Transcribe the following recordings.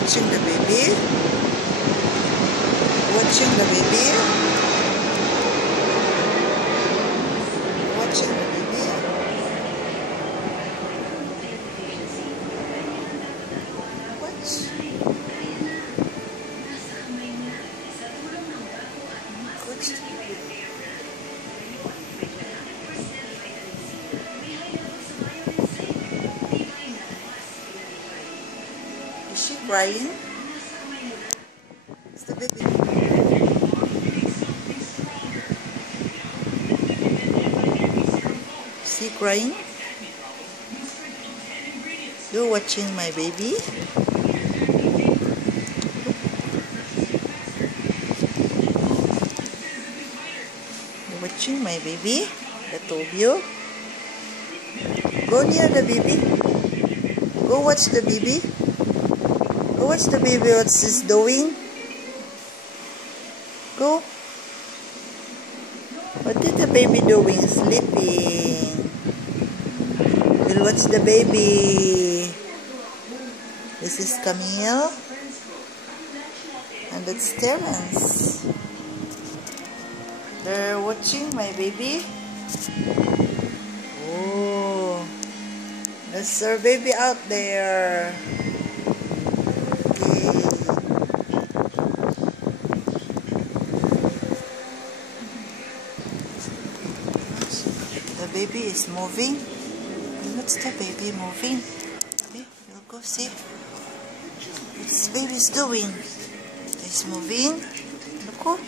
watching the baby? Watching the baby? Watching the baby? Watch. Watch. Is she crying? It's the baby. Is he crying? You're watching my baby? You're watching my baby? I told you. Go near the baby. Go watch the baby. Go watch the baby, what she's doing. Go. What is the baby doing? Sleeping. We'll watch the baby. This is Camille. And that's Terence. They're watching my baby. Oh. There's our baby out there. The baby is moving. What's the baby moving? Okay, we'll go see. What's the baby doing? It's moving. Look.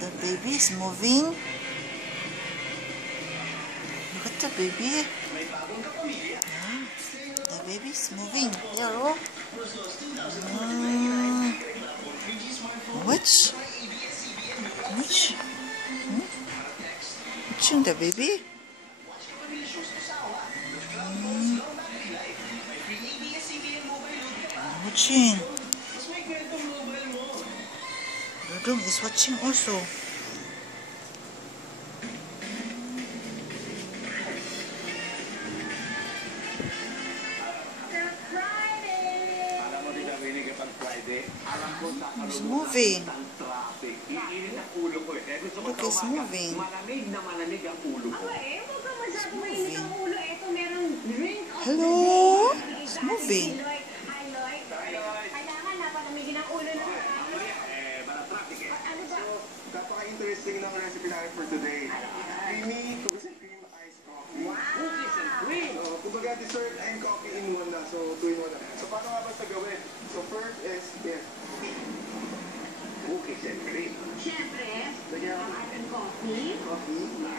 The baby is moving. Look at the baby. Yeah, the baby is moving. There, oh. Watch. Watch. Watching the baby. Watching. Dudung is watching also. He's moving. Look, he's moving. Hello? It's moving. Napaka-interesting ng recipe namin for today. Creamy cookies and cream iced coffee. Wow! Cookies and cream! Kumbaga dessert and coffee in one na. So, 2 in 1 na. So, paano nga ba sa gawin? So, first is, cookies and cream. Siyempre, coffee. Coffee.